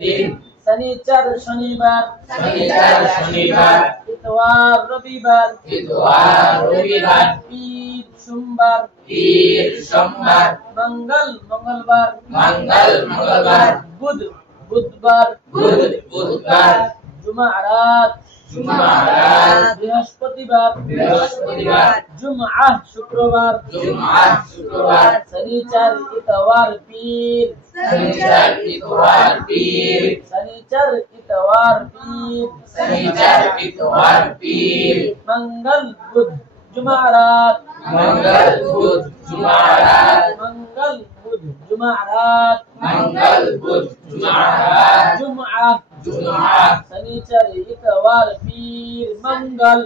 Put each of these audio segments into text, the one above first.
দিন শনিবার শনিবার শনিবার ইতওয়ার রবিবার রবিবার পীর সোমবার পীর সোমবার মঙ্গলবার মঙ্গলবার বুধবার বুধবার জুমারাত বৃহস্পতিবার জুমআহ শুক্রবার শনিবার ইতওয়ার পীর শনিবার ইতওয়ার পীর মঙ্গল বুধ জুমারাত জুমআহ শনিবার ইতওয়ার পীর মঙ্গল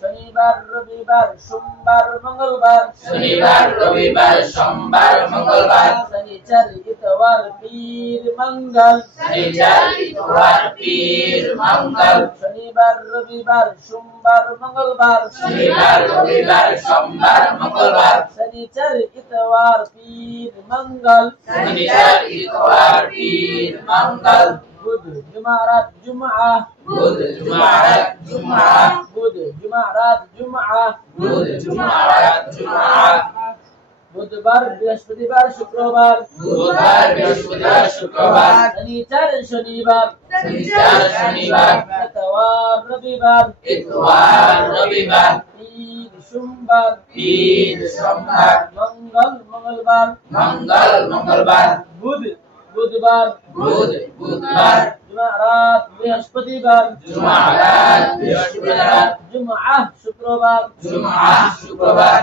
শনিবার রবিবার সোমবার মঙ্গলবার শনিবার ইতওয়ার পীর মঙ্গল শনিবার রবিবার সোমবার মঙ্গলবার শনিবার ইতওয়ার পীর মঙ্গল বুধ জুমারাত জুমআহ বুধবার বৃহস্পতিবার শুক্রবার শনিবার ইতওয়ার রবিবার পীর সোমবার মঙ্গলবার বুধবার জুমারাত বৃহস্পতিবার জুমআহ শুক্রবার